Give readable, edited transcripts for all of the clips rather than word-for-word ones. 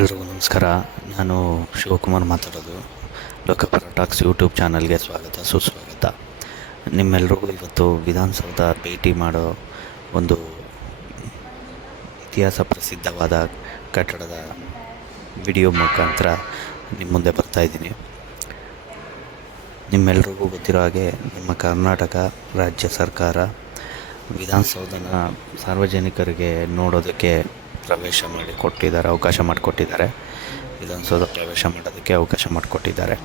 ಎಲ್ರಿಗೂ ನಮಸ್ಕಾರ. ನಾನು ಶಿವಕುಮಾರ್ ಮಾತಾಡೋದು. ಲೋಕಪರ ಟಾಕ್ಸ್ ಯೂಟ್ಯೂಬ್ ಚಾನಲ್ಗೆ ಸುಸ್ವಾಗತ. ನಿಮ್ಮೆಲ್ರಿಗೂ ಇವತ್ತು ವಿಧಾನಸೌಧ ಭೇಟಿ ಮಾಡೋ ಒಂದು ಇತಿಹಾಸ ಪ್ರಸಿದ್ಧವಾದ ಕಟ್ಟಡದ ವಿಡಿಯೋ ಮುಖಾಂತರ ನಿಮ್ಮ ಮುಂದೆ ಬರ್ತಾಯಿದ್ದೀನಿ. ನಿಮ್ಮೆಲ್ರಿಗೂ ಗೊತ್ತಿರೋ ಹಾಗೆ ನಮ್ಮ ಕರ್ನಾಟಕ ರಾಜ್ಯ ಸರ್ಕಾರ ವಿಧಾನಸೌಧನ ಸಾರ್ವಜನಿಕರಿಗೆ ನೋಡೋದಕ್ಕೆ ಅವಕಾಶ ಮಾಡಿಕೊಟ್ಟಿದ್ದಾರೆ. ವಿಧಾನಸೌಧ ಪ್ರವೇಶ ಮಾಡೋದಕ್ಕೆ ಅವಕಾಶ ಮಾಡಿಕೊಟ್ಟಿದ್ದಾರೆ.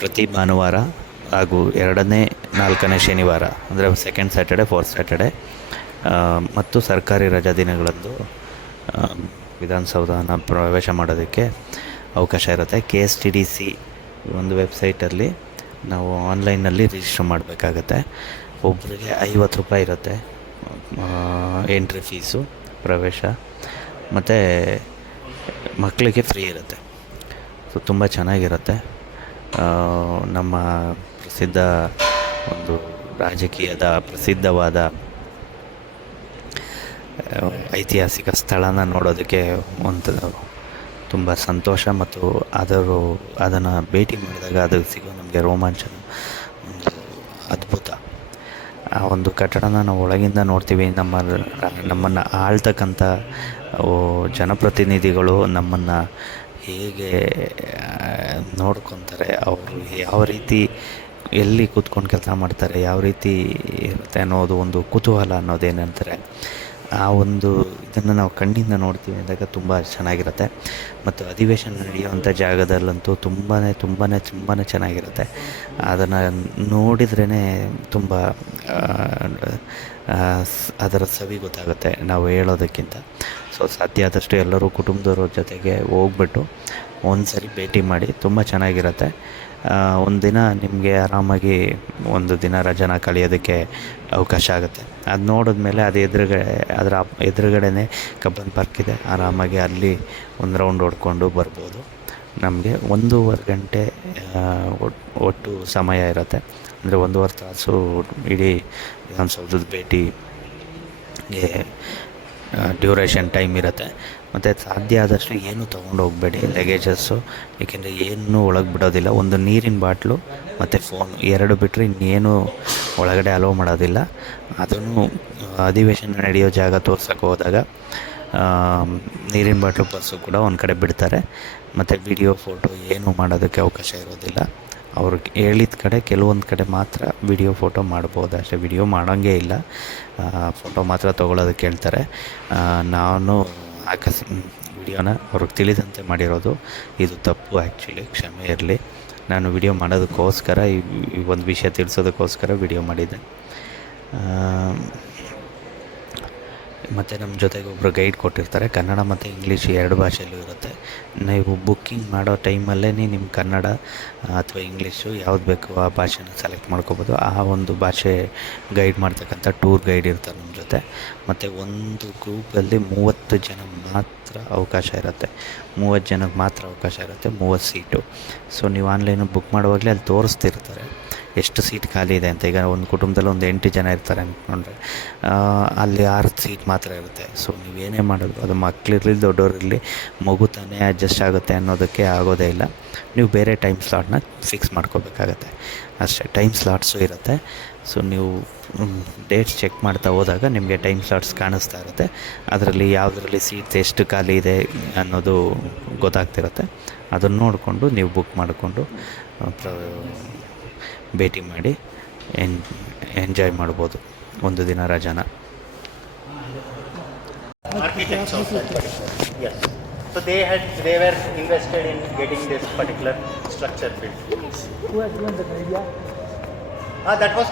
ಪ್ರತಿ ಭಾನುವಾರ ಹಾಗೂ 2ನೇ 4ನೇ ಶನಿವಾರ ಅಂದರೆ ಸೆಕೆಂಡ್ ಸ್ಯಾಟರ್ಡೆ, ಫೋರ್ತ್ ಸ್ಯಾಟರ್ಡೆ ಮತ್ತು ಸರ್ಕಾರಿ ರಜಾ ದಿನಗಳಂದು ವಿಧಾನಸೌಧನ ಪ್ರವೇಶ ಮಾಡೋದಕ್ಕೆ ಅವಕಾಶ ಇರುತ್ತೆ. KSTDC ಒಂದು ವೆಬ್ಸೈಟಲ್ಲಿ ನಾವು ಆನ್ಲೈನಲ್ಲಿ ರಿಜಿಸ್ಟರ್ ಮಾಡಬೇಕಾಗತ್ತೆ. ಒಬ್ಬರಿಗೆ 50 ರೂಪಾಯಿ ಇರುತ್ತೆ ಎಂಟ್ರಿ ಫೀಸು, ಪ್ರವೇಶ, ಮತ್ತು ಮಕ್ಕಳಿಗೆ ಫ್ರೀ ಇರುತ್ತೆ. ಸೊ ತುಂಬ ಚೆನ್ನಾಗಿರುತ್ತೆ. ನಮ್ಮ ಪ್ರಸಿದ್ಧ ಒಂದು ರಾಜಕೀಯದ ಪ್ರಸಿದ್ಧವಾದ ಐತಿಹಾಸಿಕ ಸ್ಥಳನ ನೋಡೋದಕ್ಕೆ ಒಂದು ತುಂಬ ಸಂತೋಷ ಮತ್ತು ಅದನ್ನು ಭೇಟಿ ಮಾಡಿದಾಗ ಅದು ಸಿಗೋ ನಮಗೆ ರೋಮಾಂಚನ ಒಂದು ಅದ್ಭುತ. ಆ ಒಂದು ಕಟ್ಟಡನ ನಾವು ಒಳಗಿಂದ ನೋಡ್ತೀವಿ. ನಮ್ಮನ್ನು ಆಳ್ತಕ್ಕಂಥ ಜನಪ್ರತಿನಿಧಿಗಳು ನಮ್ಮನ್ನು ಹೇಗೆ ನೋಡ್ಕೊತಾರೆ, ಅವರು ಯಾವ ರೀತಿ ಎಲ್ಲಿ ಕೂತ್ಕೊಂಡು ಕೆಲಸ ಮಾಡ್ತಾರೆ, ಯಾವ ರೀತಿ ಇರುತ್ತೆ ಅನ್ನೋದು ಒಂದು ಕುತೂಹಲ ಅನ್ನೋದೇನಂತಾರೆ, ಆ ಒಂದು ಇದನ್ನು ನಾವು ಕಣ್ಣಿಂದ ನೋಡ್ತೀವಿ ಅಂದಾಗ ತುಂಬ ಚೆನ್ನಾಗಿರುತ್ತೆ. ಮತ್ತು ಅಧಿವೇಶನ ನಡೆಯುವಂಥ ಜಾಗದಲ್ಲಂತೂ ತುಂಬಾ ಚೆನ್ನಾಗಿರುತ್ತೆ. ಅದನ್ನು ನೋಡಿದ್ರೇ ತುಂಬ ಅದರ ಸವಿ ಗೊತ್ತಾಗುತ್ತೆ ನಾವು ಹೇಳೋದಕ್ಕಿಂತ. ಸೊ ಸಾಧ್ಯ ಆದಷ್ಟು ಎಲ್ಲರೂ ಕುಟುಂಬದವ್ರ ಜೊತೆಗೆ ಹೋಗ್ಬಿಟ್ಟು ಒಂದು ಸರಿ ಭೇಟಿ ಮಾಡಿ, ತುಂಬ ಚೆನ್ನಾಗಿರುತ್ತೆ. ಒಂದಿನ ನಿಮಗೆ ಆರಾಮಾಗಿ ಒಂದು ದಿನ ರಜನ ಕಳೆಯೋದಕ್ಕೆ ಅವಕಾಶ ಆಗುತ್ತೆ. ಅದು ನೋಡಿದ್ಮೇಲೆ ಅದರ ಎದುರುಗಡೆನೇ ಕಬ್ಬನ್ ಪಾರ್ಕ್ ಇದೆ. ಆರಾಮಾಗಿ ಅಲ್ಲಿ ಒಂದು ರೌಂಡ್ ಹೊಡ್ಕೊಂಡು ಬರ್ಬೋದು. ನಮಗೆ 1.5 ಗಂಟೆ ಒಟ್ಟು ಸಮಯ ಇರುತ್ತೆ. ಅಂದರೆ 1.5 ತಾಸು ಇಡೀ ವಿಧಾನಸೌಧದ ಭೇಟಿಗೆ ಡ್ಯೂರೇಷನ್ ಟೈಮ್ ಇರುತ್ತೆ. ಮತ್ತು ಸಾಧ್ಯ ಆದಷ್ಟು ಏನೂ ತೊಗೊಂಡು ಹೋಗಬೇಡಿ ಲಗೇಜಸ್ಸು, ಏಕೆಂದರೆ ಏನೂ ಒಳಗೆ ಬಿಡೋದಿಲ್ಲ. ಒಂದು ನೀರಿನ ಬಾಟ್ಲು ಮತ್ತು ಫೋನು 2 ಬಿಟ್ಟರೆ ಇನ್ನೇನು ಒಳಗಡೆ ಅಲೋ ಮಾಡೋದಿಲ್ಲ. ಅದನ್ನು ಅಧಿವೇಶನ ನಡೆಯೋ ಜಾಗ ತೋರ್ಸೋಕ್ಕೆ ಹೋದಾಗ ನೀರಿನ ಬಾಟ್ಲು, ಪರ್ಸು ಕೂಡ ಒಂದು ಕಡೆ ಬಿಡ್ತಾರೆ. ಮತ್ತು ವಿಡಿಯೋ, ಫೋಟೋ ಏನೂ ಮಾಡೋದಕ್ಕೆ ಅವಕಾಶ ಇರೋದಿಲ್ಲ. ಅವ್ರು ಹೇಳಿದ ಕಡೆ ಕೆಲವೊಂದು ಕಡೆ ಮಾತ್ರ ವಿಡಿಯೋ, ಫೋಟೋ ಮಾಡ್ಬೋದು ಅಷ್ಟೇ. ವಿಡಿಯೋ ಮಾಡೋಂಗೇ ಇಲ್ಲ, ಫೋಟೋ ಮಾತ್ರ ತೊಗೊಳೋದಕ್ಕೆ ಹೇಳ್ತಾರೆ. ನಾನು ವಿಡಿಯೋನ ಅವ್ರಿಗೆ ತಿಳಿದಂತೆ ಮಾಡಿರೋದು. ಇದು ತಪ್ಪು, ಆ್ಯಕ್ಚುಲಿ ಕ್ಷಮೆ ಇರಲಿ. ನಾನು ವಿಡಿಯೋ ಮಾಡೋದಕ್ಕೋಸ್ಕರ ಈ ಒಂದು ವಿಷಯ ತಿಳಿಸೋದಕ್ಕೋಸ್ಕರ ವಿಡಿಯೋ ಮಾಡಿದ್ದೆ. ಮತ್ತು ನಮ್ಮ ಜೊತೆಗೆ ಒಬ್ಬರು ಗೈಡ್ ಕೊಟ್ಟಿರ್ತಾರೆ. ಕನ್ನಡ ಮತ್ತು ಇಂಗ್ಲೀಷ್ 2 ಭಾಷೆಯಲ್ಲೂ ಇರುತ್ತೆ. ನೀವು ಬುಕ್ಕಿಂಗ್ ಮಾಡೋ ಟೈಮಲ್ಲೇ ನಿಮ್ಮ ಕನ್ನಡ ಅಥವಾ ಇಂಗ್ಲೀಷು ಯಾವ್ದು ಬೇಕು ಆ ಭಾಷೆನ ಸೆಲೆಕ್ಟ್ ಮಾಡ್ಕೋಬೋದು. ಆ ಒಂದು ಭಾಷೆ ಗೈಡ್ ಮಾಡ್ತಕ್ಕಂಥ ಟೂರ್ ಗೈಡ್ ಇರ್ತಾರೆ ನಮ್ಮ ಜೊತೆ. ಮತ್ತು ಒಂದು ಗ್ರೂಪಲ್ಲಿ 30 ಜನ ಮಾತ್ರ ಅವಕಾಶ ಇರುತ್ತೆ. 30 ಜನಕ್ಕೆ ಮಾತ್ರ ಅವಕಾಶ ಇರುತ್ತೆ, 30 ಸೀಟು. ಸೊ ನೀವು ಆನ್ಲೈನಲ್ಲಿ ಬುಕ್ ಮಾಡುವಾಗಲೇ ಅಲ್ಲಿ ತೋರಿಸ್ತಿರ್ತಾರೆ ಎಷ್ಟು ಸೀಟ್ ಖಾಲಿ ಇದೆ ಅಂತ. ಈಗ ಒಂದು ಕುಟುಂಬದಲ್ಲಿ ಒಂದು 8 ಜನ ಇರ್ತಾರೆ ಅಂದ್ಕೊಂಡ್ರೆ ಅಲ್ಲಿ 6 ಸೀಟ್ ಮಾತ್ರ ಇರುತ್ತೆ. ಸೊ ನೀವೇನೇ ಮಾಡೋದು, ಅದು ಮಕ್ಕಳಿರಲಿ ದೊಡ್ಡವರಿರಲಿ, ಮಗು ತಾನೇ ಅಡ್ಜಸ್ಟ್ ಆಗುತ್ತೆ ಅನ್ನೋದಕ್ಕೆ ಆಗೋದೇ ಇಲ್ಲ. ನೀವು ಬೇರೆ ಟೈಮ್ ಸ್ಲಾಟ್ನ ಫಿಕ್ಸ್ ಮಾಡ್ಕೋಬೇಕಾಗತ್ತೆ ಅಷ್ಟೇ. ಟೈಮ್ ಸ್ಲಾಟ್ಸು ಇರುತ್ತೆ. ಸೊ ನೀವು ಡೇಟ್ಸ್ ಚೆಕ್ ಮಾಡ್ತಾ ಹೋದಾಗ ನಿಮಗೆ ಟೈಮ್ ಸ್ಲಾಟ್ಸ್ ಕಾಣಿಸ್ತಾ ಇರುತ್ತೆ. ಅದರಲ್ಲಿ ಯಾವುದರಲ್ಲಿ ಸೀಟ್ಸ್ ಎಷ್ಟು ಖಾಲಿ ಇದೆ ಅನ್ನೋದು ಗೊತ್ತಾಗ್ತಿರುತ್ತೆ. ಅದನ್ನು ನೋಡಿಕೊಂಡು ನೀವು ಬುಕ್ ಮಾಡಿಕೊಂಡು ಭೇಟಿ ಮಾಡಿ ಎಂಜಾಯ್ ಮಾಡ್ಬೋದು ಒಂದು ದಿನ ರಜಾನ. Yes. So they were invested in getting this particular structure built. Who has given the idea? That was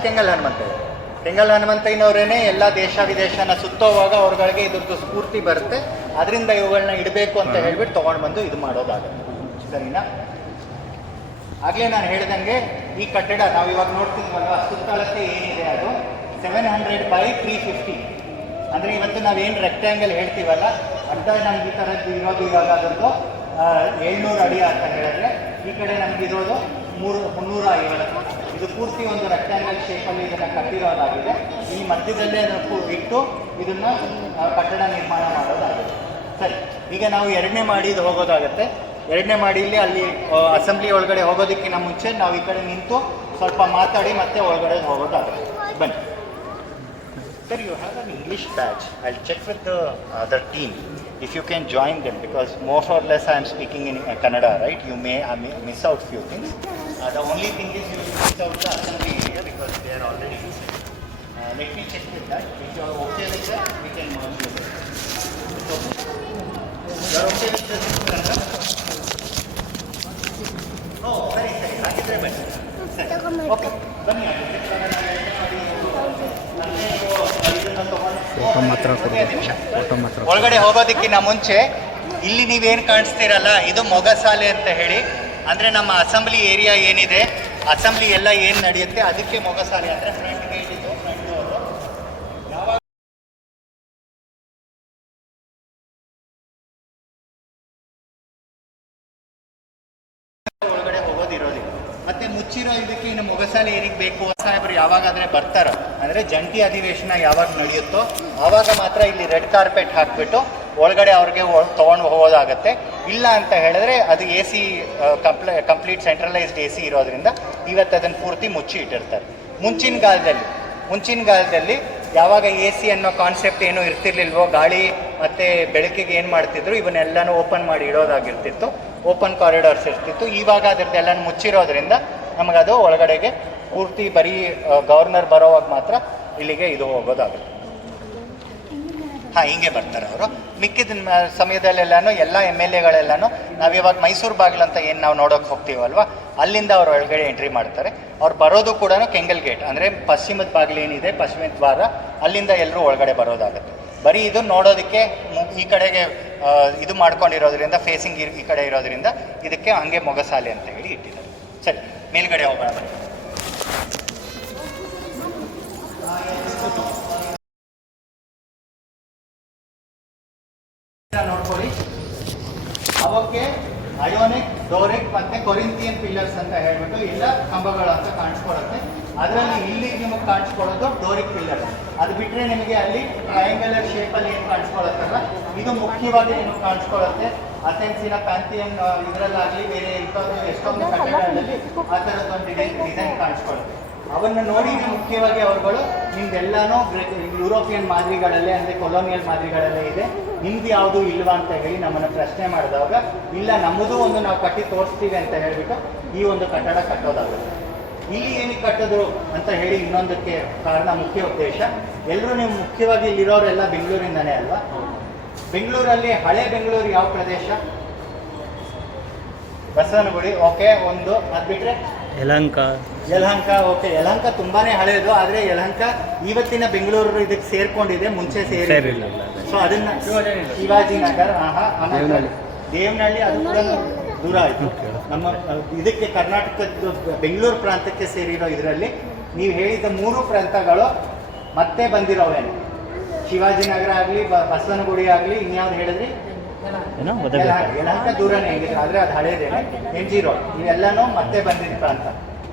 Kengal ಹನುಮಂತಯ್ಯನವರೇನೆ ಎಲ್ಲ ದೇಶ ವಿದೇಶನ ಸುತ್ತೋವಾಗ ಅವ್ರಗಳಿಗೆ ಇದ್ರದ್ದು ಸ್ಫೂರ್ತಿ ಬರುತ್ತೆ. ಅದರಿಂದ ಇವುಗಳನ್ನ ಇಡಬೇಕು ಅಂತ ಹೇಳ್ಬಿಟ್ಟು ತೊಗೊಂಡು ಬಂದು ಇದು ಮಾಡೋದಾಗುತ್ತೆ. ಸರಿನಾ? ಆಗಲೇ ನಾನು ಹೇಳ್ದಂಗೆ ಈ ಕಟ್ಟಡ ನಾವು ಇವಾಗ ನೋಡ್ತಿದ್ವಲ್ವ, ಸುತ್ತಳತೆ ಏನಿದೆ ಅದು 700 by 350. ಅಂದರೆ ಇವತ್ತು ನಾವೇನು ರೆಕ್ಟ್ಯಾಂಗಲ್ ಹೇಳ್ತೀವಲ್ಲ, ಅರ್ಧ ನಮ್ಗೆ ಈ ಥರದ್ದು ಇರೋದು ಇವಾಗ ಅದರದ್ದು 700 ಅಡಿ ಅಂತ ಹೇಳಿದ್ರೆ, ಈ ಕಡೆ ನಮಗಿರೋದು 350. ಇದು ಪೂರ್ತಿ ಒಂದು ರೆಕ್ಟ್ಯಾಂಗಲ್ ಶೇಪಲ್ಲಿ ಇದನ್ನು ಕಟ್ಟಿರೋದಾಗಿದೆ. ಈ ಮಧ್ಯದಲ್ಲೇ ಇಟ್ಟು ಇದನ್ನು ಕಟ್ಟಡ ನಿರ್ಮಾಣ ಮಾಡೋದಾಗಿದೆ. ಸರಿ, ಈಗ ನಾವು 2ನೇ ಮಾಡಿದ್ದು ಹೋಗೋದಾಗತ್ತೆ. 2ನೇ ಮಾಡಿಲಿ ಅಲ್ಲಿ ಅಸೆಂಬ್ಲಿ ಒಳಗಡೆ ಹೋಗೋದಕ್ಕಿಂತ ಮುಂಚೆ ನಾವು ಈ ಕಡೆ ನಿಂತು ಸ್ವಲ್ಪ ಮಾತಾಡಿ ಮತ್ತೆ ಒಳಗಡೆ ಹೋಗೋದಾಗುತ್ತೆ. ಬನ್ನಿ sir, you have an English batch. I check with the other team if you can join them, because more or less I am speaking in Kannada, right? You may miss out few things. The only thing is you will miss out the assembly area because they are already inside. Let me check with that. If you are okay with that, we can merge you. So, you are okay with this Kannada? Oh, very sorry. ಹಾಗಿದ್ರೆ ಬನ್ನಿ. ಸರಿ. Okay. ಬನ್ನಿ ಒಳಗಡೆ ಹೋಗೋದಕ್ಕಿಂತ ಮುಂಚೆ ಇಲ್ಲಿ ನೀವೇನು ಕಾಣಿಸ್ತೀರಲ್ಲ, ಇದು ಮೊಗಸಾಲೆ ಅಂತ ಹೇಳಿ. ಅಂದರೆ ನಮ್ಮ ಅಸೆಂಬ್ಲಿ ಏರಿಯಾ ಏನಿದೆ, ಅಸೆಂಬ್ಲಿ ಎಲ್ಲ ಏನು ನಡೆಯುತ್ತೆ ಅದಕ್ಕೆ ಮೊಗಸಾಲೆ ಅಂದರೆ ಫ್ರಂಟ್ ಗೇಟ್ ಇದು. ಫ್ರಂಟ್ ಡೋರು ಯಾವಾಗ ಒಳಗಡೆ ಹೋಗೋದಿರೋದಿಲ್ಲ. ಮತ್ತೆ ಮುಚ್ಚಿರೋ ಇದಕ್ಕೆ ಇನ್ನು ಮೊಗಸಾಲೆ ಏನಿಗೆ ಬೇಕು ಸಾಹೇಬರು ಯಾವಾಗಾದರೆ ಬರ್ತಾರೋ, ಅಂದರೆ ಜಂಟಿ ಅಧಿವೇಶನ ಯಾವಾಗ ನಡೆಯುತ್ತೋ ಆವಾಗ ಮಾತ್ರ ಇಲ್ಲಿ ರೆಡ್ ಕಾರ್ಪೆಟ್ ಹಾಕಿಬಿಟ್ಟು ಒಳಗಡೆ ಅವ್ರಿಗೆ ತೊಗೊಂಡು ಹೋಗೋದಾಗತ್ತೆ. ಇಲ್ಲ ಅಂತ ಹೇಳಿದ್ರೆ ಅದು A C complete centralised A C ಇರೋದ್ರಿಂದ ಇವತ್ತು ಅದನ್ನು ಪೂರ್ತಿ ಮುಚ್ಚಿ ಇಟ್ಟಿರ್ತಾರೆ. ಮುಂಚಿನ ಕಾಲದಲ್ಲಿ ಯಾವಾಗ ಎ ಸಿ ಅನ್ನೋ ಕಾನ್ಸೆಪ್ಟ್ ಏನೂ ಇರ್ತಿರ್ಲಿಲ್ವೋ, ಗಾಳಿ ಮತ್ತು ಬೆಳಕಿಗೆ ಏನು ಮಾಡ್ತಿದ್ರು, ಇವನ್ನೆಲ್ಲನೂ ಓಪನ್ ಮಾಡಿ ಇಡೋದಾಗಿರ್ತಿತ್ತು, ಓಪನ್ ಕಾರಿಡಾರ್ಸ್ ಇರ್ತಿತ್ತು. ಇವಾಗ ಅದರದ್ದೆಲ್ಲನೂ ಮುಚ್ಚಿರೋದ್ರಿಂದ ನಮಗದು ಒಳಗಡೆಗೆ ಪೂರ್ತಿ ಬರೀ ಗವರ್ನರ್ ಬರೋವಾಗ ಮಾತ್ರ ಇಲ್ಲಿಗೆ ಇದು ಹೋಗೋದಾಗುತ್ತೆ. ಹಾಂ, ಹಿಂಗೆ ಬರ್ತಾರೆ ಅವರು. ಮಿಕ್ಕಿದ ಸಮಯದಲ್ಲೆಲ್ಲನೂ ಎಲ್ಲ MLAಗಳೆಲ್ಲನೂ ನಾವು ಇವಾಗ ಮೈಸೂರು ಬಾಗಿಲು ಅಂತ ಏನು ನಾವು ನೋಡೋಕೆ ಹೋಗ್ತೀವಲ್ವ, ಅಲ್ಲಿಂದ ಅವ್ರು ಒಳಗಡೆ ಎಂಟ್ರಿ ಮಾಡ್ತಾರೆ. ಅವ್ರು ಬರೋದು ಕೂಡ ಕೆಂಗಲ್ ಗೇಟ್, ಅಂದರೆ ಪಶ್ಚಿಮದ ಬಾಗಿಲು ಏನಿದೆ, ಪಶ್ಚಿಮ ದ್ವಾರ, ಅಲ್ಲಿಂದ ಎಲ್ಲರೂ ಒಳಗಡೆ ಬರೋದಾಗುತ್ತೆ. ಬರೀ ಇದು ನೋಡೋದಕ್ಕೆ ಈ ಕಡೆಗೆ ಇದು ಮಾಡ್ಕೊಂಡಿರೋದ್ರಿಂದ, ಫೇಸಿಂಗ್ ಈ ಕಡೆ ಇರೋದ್ರಿಂದ ಇದಕ್ಕೆ ಹಂಗೆ ಮೊಗಸಾಲೆ ಅಂತ ಹೇಳಿ ಇಟ್ಟಿದ್ದಾರೆ. ಸರಿ, ಮೇಲ್ಗಡೆ ಹೋಗೋಣ. ನೋಡ್ಕೊಳ್ಳಿ, ಅವಕ್ಕೆ ಅಯೋನಿಕ್, ಡೋರಿಕ್ ಮತ್ತೆ ಕೊರಿಂಥಿಯನ್ ಪಿಲ್ಲರ್ಸ್ ಅಂತ ಹೇಳ್ಬಿಟ್ಟು ಇಲ್ಲ ಕಂಬಗಳು ಅಂತ ಕಾಣಿಸ್ಕೊಳ್ಳುತ್ತೆ. ಅದರಲ್ಲಿ ಇಲ್ಲಿ ನಿಮಗೆ ಕಾಣಿಸ್ಕೊಳ್ಳೋದು ಡೋರಿಕ್ ಪಿಲ್ಲರ್. ಅದು ಬಿಟ್ಟರೆ ನಿಮಗೆ ಅಲ್ಲಿ ಟ್ರಯಾಂಗ್ಯುಲರ್ ಶೇಪಲ್ಲಿ ಏನು ಕಾಣಿಸ್ಕೊಳ್ಳುತ್ತಲ್ಲ, ಇದು ಮುಖ್ಯವಾಗಿ ನಿಮಗೆ ಕಾಣಿಸ್ಕೊಳ್ಳುತ್ತೆ. ಅಥೆನ್ಸಿನ ಪ್ಯಾಂಥಿಯನ್ ಇದರಲ್ಲಾಗಲಿ ಬೇರೆ ಎಷ್ಟೊಂದು ಕಟ್ಟಡಗಳಲ್ಲಿ ಆ ಥರದ್ದೊಂದು ಡಿಸೈನ್ ಕಾಣಿಸ್ಕೊಳ್ಳುತ್ತೆ. ಅವನ್ನು ನೋಡಿ ಮುಖ್ಯವಾಗಿ ಅವರುಗಳು ನಿಮ್ದೆಲ್ಲನೂ ಯುರೋಪಿಯನ್ ಮಾದರಿಗಳಲ್ಲೇ, ಅಂದರೆ ಕೊಲೋನಿಯಲ್ ಮಾದರಿಗಳಲ್ಲೇ ಇದೆ, ನಿಮ್ದು ಯಾವುದು ಇಲ್ವಾ ಅಂತ ಹೇಳಿ ನಮ್ಮನ್ನು ಪ್ರಶ್ನೆ ಮಾಡಿದಾಗ, ಇಲ್ಲ ನಮ್ಮದು ಒಂದು ನಾವು ಕಟ್ಟಿ ತೋರಿಸ್ತೀವಿ ಅಂತ ಹೇಳಿಬಿಟ್ಟು ಈ ಒಂದು ಕಟ್ಟಡ ಕಟ್ಟೋದಾಗುತ್ತೆ. ಇಲ್ಲಿ ಏನಕ್ಕೆ ಕಟ್ಟಿದ್ರು ಅಂತ ಹೇಳಿ ಇನ್ನೊಂದಕ್ಕೆ ಕಾರಣ, ಮುಖ್ಯ ಉದ್ದೇಶ, ಎಲ್ಲರೂ ನೀವು ಮುಖ್ಯವಾಗಿ ಇಲ್ಲಿರೋರೆಲ್ಲ ಬೆಂಗಳೂರಿಂದನೇ ಅಲ್ವಾ? ಬೆಂಗಳೂರಲ್ಲಿ ಹಳೆ ಬೆಂಗಳೂರು ಯಾವ ಪ್ರದೇಶ? ಬಸವನಗುಡಿ, ಓಕೆ ಒಂದು. ಅದು ಬಿಟ್ಟರೆ ಯಲಹಂಕ, ಓಕೆ. ಯಲಹಂಕ ತುಂಬಾನೇ ಹಳೆಯದು, ಆದರೆ ಯಲಹಂಕ ಇವತ್ತಿನ ಬೆಂಗಳೂರು ಇದಕ್ಕೆ ಸೇರ್ಕೊಂಡಿದೆ, ಮುಂಚೆ ಸೇರಿಲ್ಲ. ಸೊ ಅದನ್ನ ಶಿವಾಜಿನಗರ, ದೇವನಹಳ್ಳಿ, ಅದು ಕೂಡ ದೂರ ಆಯಿತು. ನಮ್ಮ ಇದಕ್ಕೆ ಕರ್ನಾಟಕದ ಬೆಂಗಳೂರು ಪ್ರಾಂತಕ್ಕೆ ಸೇರಿರೋ ಇದರಲ್ಲಿ ನೀವು ಹೇಳಿದ 3 ಪ್ರಾಂತಗಳು ಮತ್ತೆ ಬಂದಿರೋವೇನು? ಶಿವಾಜಿನಗರ ಆಗಲಿ, ಬಸವನಗುಡಿ ಆಗಲಿ, ಇನ್ಯಾವ್ದು ಹೇಳಿದ್ರಿ? ಯಲಹಂಕ ದೂರನೇ ಹೆಂಗಿದ್ರು, ಆದರೆ ಅದು ಹಳೇದೇನೆ. MG ರೋಡ್, ಇವೆಲ್ಲನೂ ಮತ್ತೆ ಬಂದಿದ್ದ ಪ್ರಾಂತ.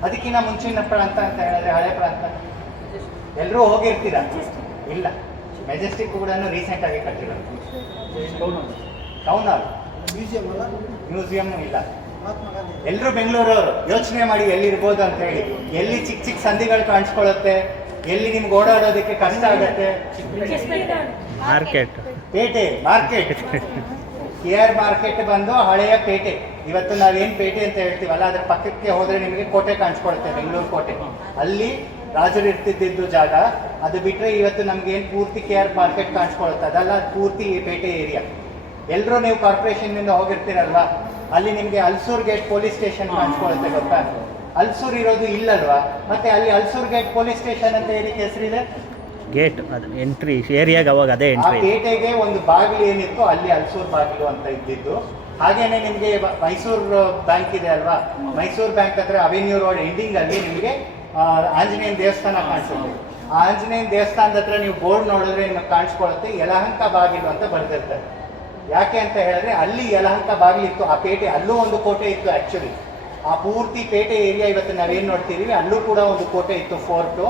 ಅದಕ್ಕಿಂತ ಮುಂಚಿನ ಪ್ರಾಂತ ಅಂತ ಹೇಳಿದ್ರೆ ಹಳೆ ಪ್ರಾಂತ ಎಲ್ಲರೂ ಹೋಗಿರ್ತೀರ? ಇಲ್ಲ, ಮೆಜೆಸ್ಟಿಕ್ ಕೂಡ ರೀಸೆಂಟಾಗಿ ಕಟ್ಟಿರೋದು. ಟೌನ್ ಹಾಲ್, ಮ್ಯೂಸಿಯಂ ಇಲ್ಲ. ಎಲ್ಲರೂ ಬೆಂಗಳೂರವರು ಯೋಚನೆ ಮಾಡಿ ಎಲ್ಲಿರ್ಬೋದು ಅಂತ ಹೇಳಿ. ಎಲ್ಲಿ ಚಿಕ್ಕ ಚಿಕ್ಕ ಸಂಧಿಗಳು ಕಾಣಿಸ್ಕೊಳ್ಳುತ್ತೆ, ಎಲ್ಲಿ ನಿಮ್ಗೆ ಓಡಾಡೋದಕ್ಕೆ ಕಷ್ಟ ಆಗುತ್ತೆ? ಪೇಟೆ, ಮಾರ್ಕೆಟ್. KR ಮಾರ್ಕೆಟ್ ಬಂದು ಹಳೆಯ ಪೇಟೆ. ಇವತ್ತು ನಾವೇನು ಪೇಟೆ ಅಂತ ಹೇಳ್ತೀವಲ್ಲ, ಅದ್ರ ಪಕ್ಕಕ್ಕೆ ಹೋದರೆ ನಿಮಗೆ ಕೋಟೆ ಕಾಣಿಸ್ಕೊಳುತ್ತೆ, ಬೆಂಗಳೂರು ಕೋಟೆ. ಅಲ್ಲಿ ರಾಜರು ಇರ್ತಿದ್ದಿದ್ದು ಜಾಗ. ಅದು ಬಿಟ್ಟರೆ ಇವತ್ತು ನಮ್ಗೇನು ಪೂರ್ತಿ KR ಮಾರ್ಕೆಟ್ ಕಾಣಿಸ್ಕೊಳುತ್ತೆ, ಅದಲ್ಲ ಪೂರ್ತಿ ಈ ಪೇಟೆ ಏರಿಯಾ. ಎಲ್ಲರೂ ನೀವು ಕಾರ್ಪೊರೇಷನ್ನಿಂದ ಹೋಗಿರ್ತೀರಲ್ವಾ, ಅಲ್ಲಿ ನಿಮಗೆ ಅಲ್ಸೂರ್ ಗೇಟ್ ಪೊಲೀಸ್ ಸ್ಟೇಷನ್ ಕಾಣಿಸ್ಕೊಳುತ್ತೆ, ಗೊತ್ತಾ? ಅಲ್ಸೂರ್ ಇರೋದು ಇಲ್ಲಲ್ವಾ? ಮತ್ತೆ ಅಲ್ಲಿ ಅಲ್ಸೂರ್ ಗೇಟ್ ಪೊಲೀಸ್ ಸ್ಟೇಷನ್ ಅಂತ ಏನಕ್ಕೆ ಹೆಸರಿದೆ? ಗೇಟ್, ಅದು ಎಂಟ್ರಿ ಏರಿಯಾಗೆ ಅವಾಗ ಅದೇ ಎಂಟ್ರಿ. ಆ ಪೇಟೆಗೆ ಒಂದು ಬಾಗಿಲು ಏನಿತ್ತು ಅಲ್ಲಿ ಅಲ್ಸೂರ್ ಬಾಗಿಲು ಅಂತ ಇದ್ದಿದ್ದು. ಹಾಗೇನೆ ನಿಮಗೆ ಮೈಸೂರು ಬ್ಯಾಂಕ್ ಇದೆ ಅಲ್ವಾ, ಮೈಸೂರು ಬ್ಯಾಂಕ್ ಹತ್ರ ಅವೆನ್ಯೂ ರೋಡ್ ಎಂಡಿಂಗ್ ಅಲ್ಲಿ ನಿಮಗೆ ಆಂಜನೇಯನ ದೇವಸ್ಥಾನ ಕಾಣಿಸುತ್ತೆ. ಆ ಆಂಜನೇಯನ ದೇವಸ್ಥಾನದ ಹತ್ರ ನೀವು ಬೋರ್ಡ್ ನೋಡಿದ್ರೆ ನಿಮಗೆ ಕಾಣಿಸ್ಕೊಳ್ಳುತ್ತೆ ಯಲಹಂಕ ಬಾಗಿಲು ಅಂತ ಬರ್ದಿರ್ತಾರೆ. ಯಾಕೆ ಅಂತ ಹೇಳಿದ್ರೆ ಅಲ್ಲಿ ಯಲಹಂಕ ಬಾಗಿಲು ಇತ್ತು, ಆ ಪೇಟೆ. ಅಲ್ಲೂ ಒಂದು ಕೋಟೆ ಇತ್ತು ಆ್ಯಕ್ಚುಲಿ. ಆ ಪೂರ್ತಿ ಪೇಟೆ ಏರಿಯಾ ಇವತ್ತು ನಾವೇನು ನೋಡ್ತೀವಿ ಅಲ್ಲೂ ಕೂಡ ಒಂದು ಕೋಟೆ ಇತ್ತು, ಫೋರ್ಟು.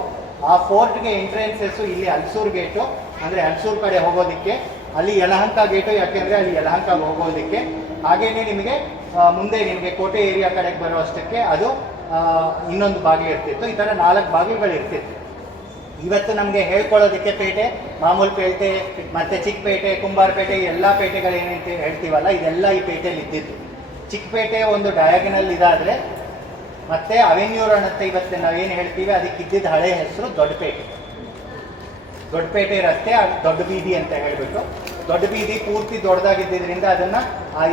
ಆ ಫೋರ್ಟ್ಗೆ ಎಂಟ್ರೆನ್ಸಸ್ಸು ಇಲ್ಲಿ ಅಲ್ಸೂರ್ ಗೇಟು, ಅಂದರೆ ಅಲ್ಸೂರ್ ಕಡೆ ಹೋಗೋದಕ್ಕೆ ಅಲ್ಲಿ ಯಲಹಂಕ ಗೇಟು, ಯಾಕೆಂದರೆ ಅಲ್ಲಿ ಯಲಹಂಕಗೆ ಹೋಗೋದಕ್ಕೆ. ಹಾಗೆಯೇ ನಿಮಗೆ ಮುಂದೆ ನಿಮಗೆ ಕೋಟೆ ಏರಿಯಾ ಕಡೆಗೆ ಬರೋ ಅಷ್ಟಕ್ಕೆ ಅದು ಇನ್ನೊಂದು ಬಾಗಿಲು ಇರ್ತಿತ್ತು. ಈ ಥರ 4 ಬಾಗಿಲುಗಳು ಇರ್ತಿತ್ತು. ಇವತ್ತು ನಮಗೆ ಹೇಳ್ಕೊಳ್ಳೋದಕ್ಕೆ ಪೇಟೆ, ಮಾಮೂಲು ಪೇಟೆ, ಮತ್ತು ಚಿಕ್ಕಪೇಟೆ, ಕುಂಬಾರಪೇಟೆ, ಎಲ್ಲ ಪೇಟೆಗಳೇನಂತ ಹೇಳ್ತೀವಲ್ಲ, ಇದೆಲ್ಲ ಈ ಪೇಟೆಯಲ್ಲಿ ಇದ್ದಿತ್ತು. ಚಿಕ್ಕಪೇಟೆ ಒಂದು ಡಯಾಗನಲ್ ಇದಾದರೆ, ಮತ್ತು ಅವೆನ್ಯೂ ರೋಡ್ ಅಂತ ಇವತ್ತು ನಾವೇನು ಹೇಳ್ತೀವಿ ಅದಕ್ಕಿದ್ದಿದ್ದ ಹಳೆ ಹೆಸರು ದೊಡ್ಡಪೇಟೆ. ದೊಡ್ಡಪೇಟೆ ರಸ್ತೆ, ಅದು ದೊಡ್ಡ ಬೀದಿ ಅಂತ ಹೇಳಿಬಿಟ್ಟು, ದೊಡ್ಡ ಬೀದಿ ಪೂರ್ತಿ ದೊಡ್ಡದಾಗಿದ್ದರಿಂದ ಅದನ್ನು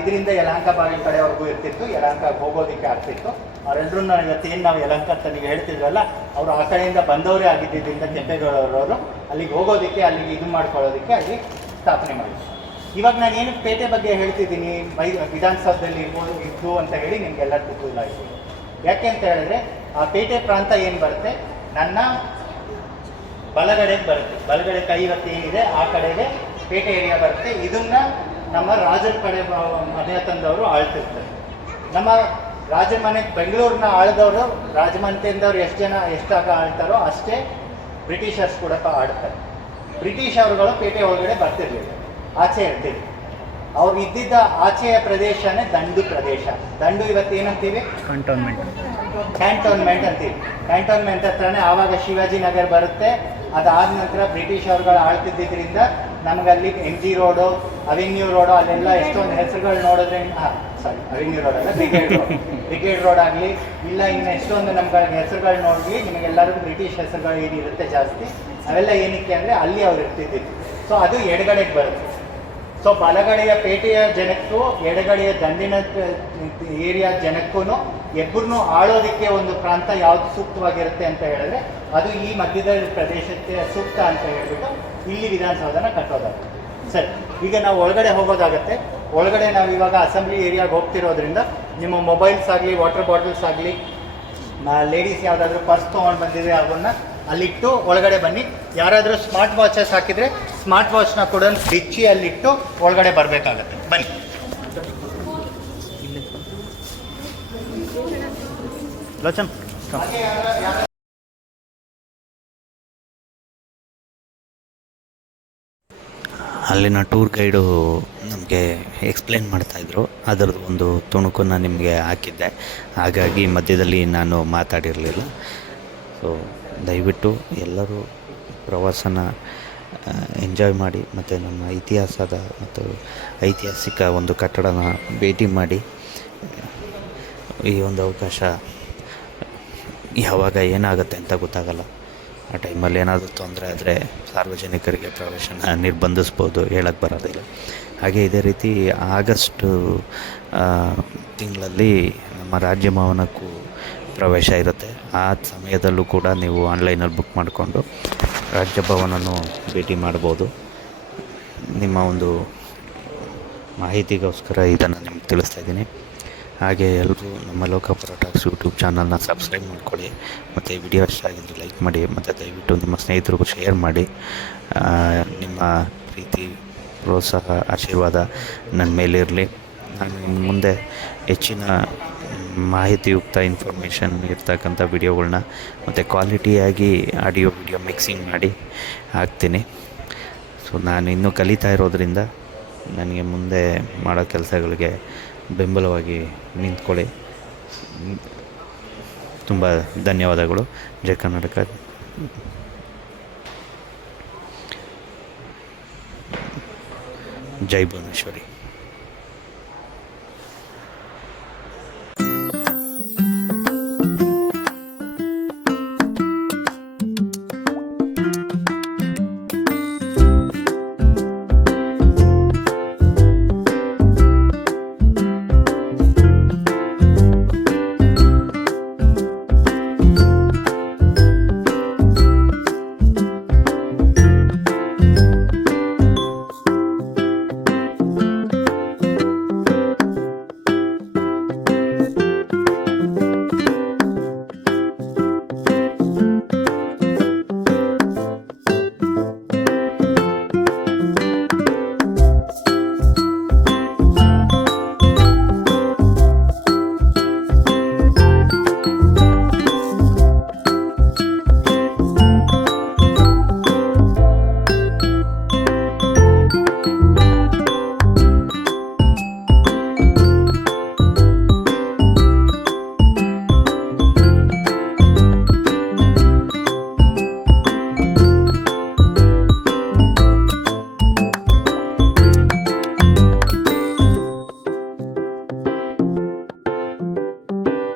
ಇದರಿಂದ ಯಲಹಂಕ ಬಾಗಿಲು ಕಡೆವರೆಗೂ ಇರ್ತಿತ್ತು. ಯಲಹಂಕಕ್ಕೆ ಹೋಗೋದಕ್ಕೆ ಆಗ್ತಿತ್ತು. ಅವರೆಲ್ಲರೂ ಇವತ್ತೇನು ನಾವು ಯಲಹಂಕ ಅಂತ ನೀವು ಹೇಳ್ತಿದ್ರಲ್ಲ, ಅವರು ಆ ಕಡೆಯಿಂದ ಬಂದವರೇ ಆಗಿದ್ದರಿಂದ ಕೆಂಪೇಗೌಡರವರು ಅಲ್ಲಿಗೆ ಹೋಗೋದಕ್ಕೆ, ಅಲ್ಲಿಗೆ ಇದು ಮಾಡ್ಕೊಳ್ಳೋದಕ್ಕೆ ಅಲ್ಲಿ ಸ್ಥಾಪನೆ ಮಾಡಿದ್ರು. ಇವಾಗ ನಾನು ಏನು ಪೇಟೆ ಬಗ್ಗೆ ಹೇಳ್ತಿದ್ದೀನಿ, ವಿಧಾನಸೌಧದಲ್ಲಿ ಇದ್ದು ಅಂತ ಹೇಳಿ ನಿಮಗೆಲ್ಲ ಕುತೂಹಲ ಆಯಿತು. ಯಾಕೆ ಅಂತ ಹೇಳಿದ್ರೆ, ಆ ಪೇಟೆ ಪ್ರಾಂತ ಏನು ಬರುತ್ತೆ, ನನ್ನ ಬಲಗಡೆಗೆ ಬರುತ್ತೆ. ಬಲಗಡೆ ಕೈ ಇವತ್ತು ಏನಿದೆ ಆ ಕಡೆಗೆ ಪೇಟೆ ಏರಿಯಾ ಬರುತ್ತೆ. ಇದನ್ನ ನಮ್ಮ ರಾಜರ ಕಡೆ ಮನೆ ತಂದವರು ಆಳ್ತಿರ್ತಾರೆ. ನಮ್ಮ ರಾಜಮನೆ ಬೆಂಗಳೂರಿನ ಆಳಿದವರು, ರಾಜಮನೆತನದವ್ರು ಎಷ್ಟಾಗ ಆಳ್ತಾರೋ ಅಷ್ಟೇ ಬ್ರಿಟಿಷರ್ಸ್ ಕೂಡ ಆಡ್ತಾರೆ. ಬ್ರಿಟಿಷ್ ಅವರುಗಳು ಪೇಟೆ ಒಳಗಡೆ ಬರ್ತಿರ್ಲಿಲ್ಲ, ಆಚೆ ಇರ್ತಿದ್ರು. ಅವ್ರು ಇದ್ದಿದ್ದ ಆಚೆಯ ಪ್ರದೇಶನೇ ದಂಡು ಪ್ರದೇಶ. ದಂಡು ಇವತ್ತು ಏನಂತೀವಿ, ಕ್ಯಾಂಟೋನ್ಮೆಂಟ್ ಅಂತೀವಿ. ಕ್ಯಾಂಟೋನ್ಮೆಂಟ್ ಹತ್ರನೇ ಆವಾಗ ಶಿವಾಜಿನಗರ್ ಬರುತ್ತೆ. ಅದಾದ ನಂತರ ಬ್ರಿಟಿಷ್ ಅವ್ರುಗಳು ಆಳ್ತಿದ್ದರಿಂದ ನಮಗಲ್ಲಿ MG ರೋಡು, ಅವೆನ್ಯೂ ರೋಡು, ಅಲ್ಲೆಲ್ಲ ಎಷ್ಟೊಂದು ಹೆಸರುಗಳು ನೋಡಿದ್ರೆ, ಅವೆನ್ಯೂ ರೋಡ್ ಅಲ್ಲ, ಬ್ರಿಗೇಡ್ ರೋಡ್ ಆಗಲಿ, ಇಲ್ಲ ಇನ್ನು ಎಷ್ಟೊಂದು ನಮ್ಗಳಿಗೆ ಹೆಸರುಗಳು ನೋಡ್ಲಿ, ನಿಮಗೆಲ್ಲರಿಗೂ ಬ್ರಿಟಿಷ್ ಹೆಸರುಗಳು ಏನಿರುತ್ತೆ ಜಾಸ್ತಿ, ಅವೆಲ್ಲ ಏನಕ್ಕೆ ಅಂದರೆ ಅಲ್ಲಿ ಅವ್ರು ಇರ್ತಿದ್ದಿದ್ದು. ಸೊ ಅದು ಎಡಗಡೆಗೆ ಬರುತ್ತೆ. ಸೊ ಬಲಗಡೆಯ ಪೇಟೆಯ ಜನಕ್ಕೂ ಎಡಗಡೆಯ ದಂಡಿನ ಏರಿಯಾ ಜನಕ್ಕೂ ಇಬ್ಬರನ್ನೂ ಆಳೋದಕ್ಕೆ ಒಂದು ಪ್ರಾಂತ ಯಾವುದು ಸೂಕ್ತವಾಗಿರುತ್ತೆ ಅಂತ ಹೇಳಿದ್ರೆ ಅದು ಈ ಮಧ್ಯದ ಪ್ರದೇಶಕ್ಕೆ ಸೂಕ್ತ ಅಂತ ಹೇಳ್ಬಿಟ್ಟು ಇಲ್ಲಿ ವಿಧಾನಸೌಧನ ಕಟ್ಟೋದಾಗುತ್ತೆ. ಸರಿ, ಈಗ ನಾವು ಒಳಗಡೆ ಹೋಗೋದಾಗತ್ತೆ. ಒಳಗಡೆ ನಾವು ಇವಾಗ ಅಸೆಂಬ್ಲಿ ಏರಿಯಾಗೆ ಹೋಗ್ತಿರೋದ್ರಿಂದ ನಿಮ್ಮ ಮೊಬೈಲ್ಸ್ ಆಗಲಿ, ವಾಟರ್ ಬಾಟಲ್ಸ್ ಆಗಲಿ, ಲೇಡೀಸ್ ಯಾವುದಾದ್ರೂ ಪರ್ಸ್ ತೊಗೊಂಡು ಬಂದಿದ್ರೆ ಅದನ್ನು ಅಲ್ಲಿಟ್ಟು ಒಳಗಡೆ ಬನ್ನಿ. ಯಾರಾದರೂ ಸ್ಮಾರ್ಟ್ ವಾಚಸ್ ಹಾಕಿದರೆ ಸ್ಮಾರ್ಟ್ ವಾಚ್ನ ಕೂಡ ಬಿಚ್ಚಿ ಅಲ್ಲಿಟ್ಟು ಒಳಗಡೆ ಬರಬೇಕಾಗತ್ತೆ. ಬನ್ನಿ. ಲೋಚನ್, ಅಲ್ಲಿನ ಟೂರ್ ಗೈಡು ನಮಗೆ ಎಕ್ಸ್ಪ್ಲೇನ್ ಮಾಡ್ತಾಯಿದ್ರು. ಅದರದ್ದು ಒಂದು ತುಣುಕನ್ನು ನಿಮಗೆ ಹಾಕಿದ್ದೆ, ಹಾಗಾಗಿ ಮಧ್ಯದಲ್ಲಿ ನಾನು ಮಾತಾಡಿರಲಿಲ್ಲ. ಸೊ ದಯವಿಟ್ಟು ಎಲ್ಲರೂ ಪ್ರವಾಸನ ಎಂಜಾಯ್ ಮಾಡಿ, ಮತ್ತು ನಮ್ಮ ಇತಿಹಾಸದ ಮತ್ತು ಐತಿಹಾಸಿಕ ಒಂದು ಕಟ್ಟಡನ ಭೇಟಿ ಮಾಡಿ. ಈ ಒಂದು ಅವಕಾಶ ಯಾವಾಗ ಏನಾಗುತ್ತೆ ಅಂತ ಗೊತ್ತಾಗಲ್ಲ. ಆ ಟೈಮಲ್ಲಿ ಏನಾದರೂ ತೊಂದರೆ ಆದರೆ ಸಾರ್ವಜನಿಕರಿಗೆ ಪ್ರವೇಶನ ನಿರ್ಬಂಧಿಸ್ಬೋದು, ಹೇಳಕ್ಕೆ ಬರೋದಿಲ್ಲ. ಹಾಗೆ ಇದೇ ರೀತಿ ಆಗಸ್ಟು ತಿಂಗಳಲ್ಲಿ ನಮ್ಮ ರಾಜ್ಯ ಭವನಕ್ಕೂ ಪ್ರವೇಶ ಇರುತ್ತೆ. ಆ ಸಮಯದಲ್ಲೂ ಕೂಡ ನೀವು ಆನ್ಲೈನಲ್ಲಿ ಬುಕ್ ಮಾಡಿಕೊಂಡು ರಾಜ್ಯಭವನನ್ನು ಭೇಟಿ ಮಾಡ್ಬೋದು. ನಿಮ್ಮ ಒಂದು ಮಾಹಿತಿಗೋಸ್ಕರ ಇದನ್ನು ನಿಮ್ಗೆ ತಿಳಿಸ್ತಾ ಇದ್ದೀನಿ. ಹಾಗೆ ಎಲ್ಲರೂ ನಮ್ಮ ಲೋಕಾಪುರ ಟಾಕ್ಸ್ ಯೂಟ್ಯೂಬ್ ಚಾನಲ್ನ ಸಬ್ಸ್ಕ್ರೈಬ್ ಮಾಡ್ಕೊಳ್ಳಿ, ಮತ್ತು ವಿಡಿಯೋ ಇಷ್ಟ ಆಗಿದ್ರೆ ಲೈಕ್ ಮಾಡಿ, ಮತ್ತು ದಯವಿಟ್ಟು ನಿಮ್ಮ ಸ್ನೇಹಿತರಿಗೂ ಶೇರ್ ಮಾಡಿ. ನಿಮ್ಮ ಪ್ರೀತಿ, ಪ್ರೋತ್ಸಾಹ, ಆಶೀರ್ವಾದ ನನ್ನ ಮೇಲಿರಲಿ. ನಾನು ಇನ್ನು ಮುಂದೆ ಹೆಚ್ಚಿನ ಮಾಹಿತಿಯುಕ್ತ ಇನ್ಫಾರ್ಮೇಷನ್ ಇರ್ತಕ್ಕಂಥ ವಿಡಿಯೋಗಳ್ನ ಮತ್ತು ಕ್ವಾಲಿಟಿಯಾಗಿ ಆಡಿಯೋ ವಿಡಿಯೋ ಮಿಕ್ಸಿಂಗ್ ಮಾಡಿ ಹಾಕ್ತೀನಿ. ಸೊ ನಾನು ಇನ್ನೂ ಕಲಿತಾ ಇರೋದರಿಂದ ನನಗೆ ಮುಂದೆ ಮಾಡೋ ಕೆಲಸಗಳಿಗೆ ಬೆಂಬಲವಾಗಿ ನಿಂತ್ಕೊಳ್ಳಿ. ತುಂಬ ಧನ್ಯವಾದಗಳು. ಜೈ ಕರ್ನಾಟಕ, ಜೈ ಭುವನೇಶ್ವರಿ.